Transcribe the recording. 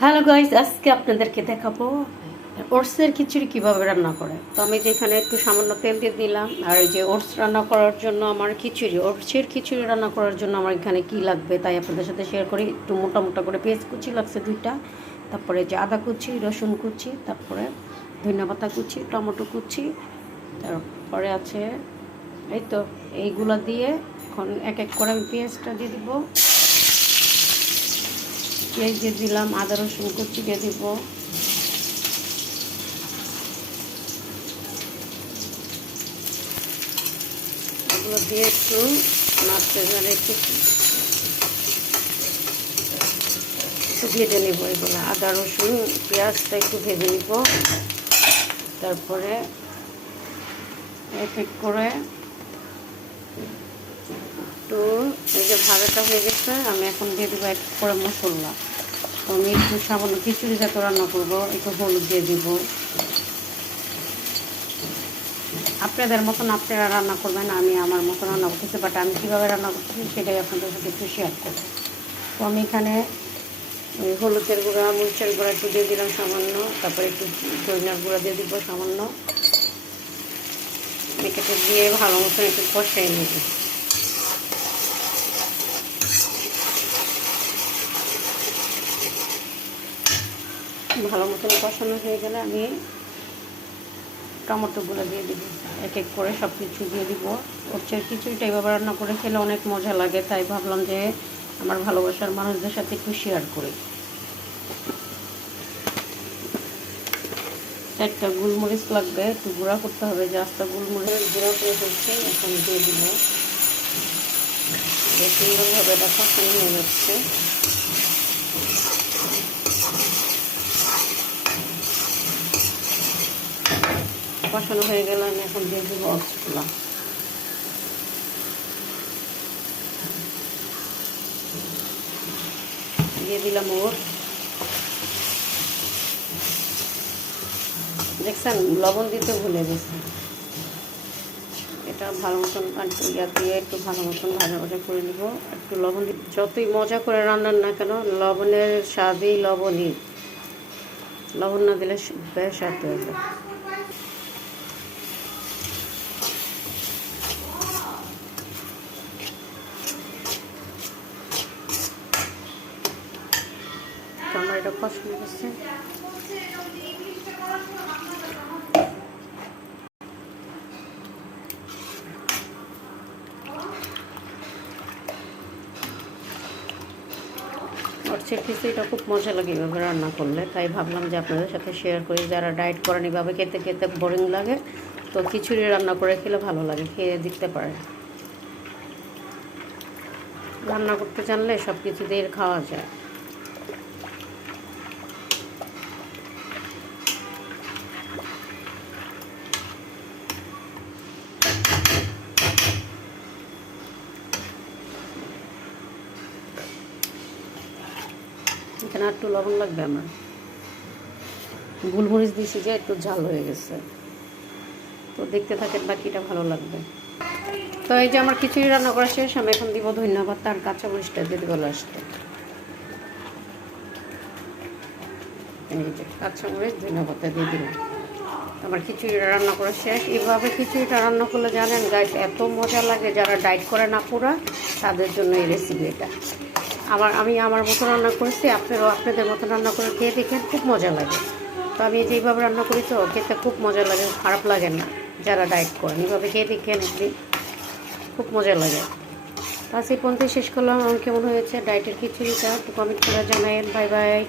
Hello guys, আজকে আপনাদেরকে দেখাবো ওটসের খিচুড়ি কিভাবে রান্না করে। তো আমি যেখানে একটু সামান্য তেল দিয়ে দিলাম। আর এই যে ওটস রান্না করার জন্য আমার ওটসের খিচুড়ি রান্না করার জন্য আমার এখানে কি লাগবে তাই আপনাদের সাথে শেয়ার করি। একটু মোটা মোটা করে পেঁয়াজ কুচি লাগছে 2টা, তারপরে যে আদা কুচি, রসুন কুচি, তারপরে ধনিয়া পাতা কুচি, টমেটো কুচি, তারপরে আছে এই তো এইগুলা দিয়ে এখন এক এক করে আমি পেঁয়াজটা দিয়ে দিব। পেঁয়াজ দিয়ে দিলাম, আদা রসুন কুচি দিয়ে দিব, এগুলো দিয়ে একটু নাড়তে ধরে একটু ভেজে নেব। এগুলো আদা রসুন পেঁয়াজটা একটু ভেজে নিব। তারপরে এক এক করে একটু এই যে ভাজাটা হয়ে গেছে, আমি এখন দিয়ে দেবো এক করে মশলা। তো আমি একটু সামান্য খিচুড়ি যাতে রান্না করবো, একটু হলুদ দিয়ে দিব। আপনাদের মতন আপনারা রান্না করবেন, আমি আমার মতো রান্না করতেছি, বাট আমি কীভাবে রান্না করতেছি সেটাই আপনাদের সাথে একটু শেয়ার করব। তো আমি এখানে হলুদের গুঁড়া, মরিচের গুঁড়া একটু দিয়ে দিলাম সামান্য, তারপরে একটু ধনিয়ার গুঁড়া দিয়ে দিব সামান্য। এটাকে দিয়ে ভালো মতন একটু কষাই নেব। ভালো মতন কষানো হয়ে গেলে আমি টমেটোগুলো দিয়ে দিব, এক এক করে সব কিছু দিয়ে দিব। ওটসের খিচুড়িটা এভাবে রান্না করে খেলে অনেক মজা লাগে, তাই ভাবলাম যে আমার ভালোবাসার মানুষদের সাথে একটু শেয়ার করি। 4টা গোলমরিচ লাগবে, একটু গুঁড়া করতে হবে, যে আস্তা গোলমরিচ গুঁড়া করে ফেলছি, এখন দিয়ে দিব। বেশ সুন্দরভাবে এটা কষানো হয়ে যাচ্ছে। কষানো হয়ে গেলে আমি এখন দিয়ে দেবো ওটসগুলো। দিয়ে দিলাম ওটস। দেখছেন লবণ দিতে ভুলে গেছে। এটা ভালো মতন দিয়ে একটু ভালো মতন ভাজা ভাজা করে নিব। একটু লবণ দিয়ে যতই মজা করে রান্নার না কেন, লবণের স্বাদই লবণই, লবণ না দিলে বেশ স্বাদ হয়ে যায়। আমার এটা কষানো গেছে। ওটসের খিচুড়িটা খুব মজা লাগে এভাবে রান্না করলে, তাই ভাবলাম যে আপনাদের সাথে শেয়ার করি। যারা ডায়েট করেন এভাবে খেতে খেতে বোরিং লাগে, তো খিচুড়ি রান্না করে খেলে ভালো লাগে, খেয়ে দেখতে পারে। রান্না করতে জানলে সব কিছু দিয়ে খাওয়া যায়। এখানে একটু লবণ লাগবে, আমার গোলমরিচ দিয়েছি যে একটু ঝাল হয়ে গেছে। তো দেখতে থাকেন, বাকিটা ভালো লাগবে। তো এই যে আমার খিচুড়ি রান্না করা শেষ, আমি এখন দিব ধন্যবাদ আর কাঁচা মরিচটা দিয়ে দিব লাস্টে। এই যে কাঁচা মরিচ ধন্যবাদ দিয়ে দিলাম। আমার খিচুড়িটা রান্না করা শেষ। এভাবে খিচুড়িটা রান্না করলে জানেন গাইস এত মজা লাগে, যারা ডায়েট করে না পুরা তাদের জন্য এই রেসিপি এটা। আমি আমার মতো রান্না করেছি, আপনারাও আপনাদের মতো রান্না করে খেয়ে দেখেন, খুব মজা লাগে। তো আমি যেইভাবে রান্না করি তো খেতে খুব মজা লাগে, খারাপ লাগে না। যারা ডায়েট করেন এইভাবে খেয়ে দেখেন, একদিন খুব মজা লাগে। তো আজ এই পর্যন্ত শেষ করলাম। আমার কেমন হয়েছে ডায়েটের খিচুড়িটা একটু কমেন্ট করে জানাবেন। Bye bye.